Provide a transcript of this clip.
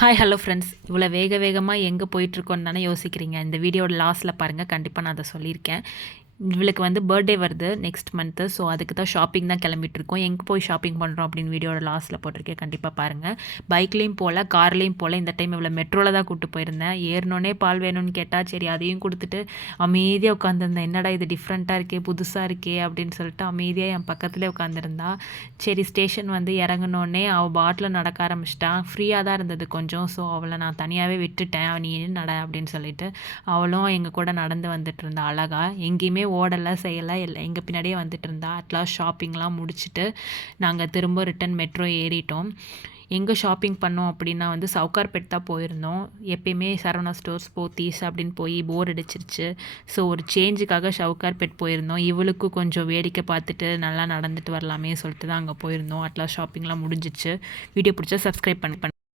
Hi hello friends, இவ்வளோ வேகமாக எங்கே போயிட்டுருக்கோன்னு தானே யோசிக்கிறீங்க. இந்த வீடியோட லாஸ்ட்டில் பாருங்கள், கண்டிப்பாக நான் அதை சொல்லியிருக்கேன். இவளுக்கு வந்து பர்த்டே வருது நெக்ஸ்ட் மந்த்து. ஸோ அதுக்கு தான் ஷாப்பிங் தான் கிளம்பிட்டுருக்கோம். எங்கே போய் ஷாப்பிங் பண்ணுறோம் அப்படின்னு வீடியோட லாஸ்ட்டில் போட்டிருக்கேன், கண்டிப்பாக பாருங்கள். பைக்லேயும் போகல, கார்லேயும் போகல. இந்த டைம் இவ்வளோ மெட்ரோவில் தான் கூப்பிட்டு போயிருந்தேன். ஏறினோடனே பால் வேணும்னு கேட்டால் சரி அதையும் கொடுத்துட்டு அமைதியாக உட்காந்துருந்தேன். என்னடா இது டிஃப்ரெண்ட்டாக இருக்கே, புதுசாக இருக்கே அப்படின்னு சொல்லிட்டு அமைதியாக என் பக்கத்துலேயே உட்காந்துருந்தா. சரி ஸ்டேஷன் வந்து இறங்கினோடனே அவள் பாட்டில் நடக்க ஆரம்பிச்சிட்டான். ஃப்ரீயாக தான் இருந்தது கொஞ்சம். ஸோ அவளை நான் தனியாகவே விட்டுட்டேன், நீ நட அப்படின்னு சொல்லிட்டு. அவளும் எங்கள் கூட நடந்து வந்துட்டு இருந்தா அழகா. எங்கேயுமே ஓடலை செய்யலை, இல்லை எங்கள் பின்னாடியே வந்துட்டு இருந்தா. அட்லாஸ்ட் ஷாப்பிங்லாம் முடிச்சுட்டு நாங்கள் திரும்ப ரிட்டன் மெட்ரோ ஏறிட்டோம். எங்கே ஷாப்பிங் பண்ணோம் அப்படின்னா வந்து சவுகார்பேட் தான் போயிருந்தோம். எப்பயுமே சரவணா ஸ்டோர்ஸ், போத்தீஸ் அப்படின்னு போய் போர் அடிச்சிருச்சு. ஸோ ஒரு சேஞ்சுக்காக சவுகார்பேட் போயிருந்தோம். இவளுக்கும் கொஞ்சம் வேடிக்கை பார்த்துட்டு நல்லா நடந்துட்டு வரலாமே சொல்லிட்டு தான் அங்கே போயிருந்தோம். அட்லாஸ்ட் ஷாப்பிங்லாம் முடிஞ்சிச்சு. வீடியோ பிடிச்சா சப்ஸ்கிரைப் பண்ணி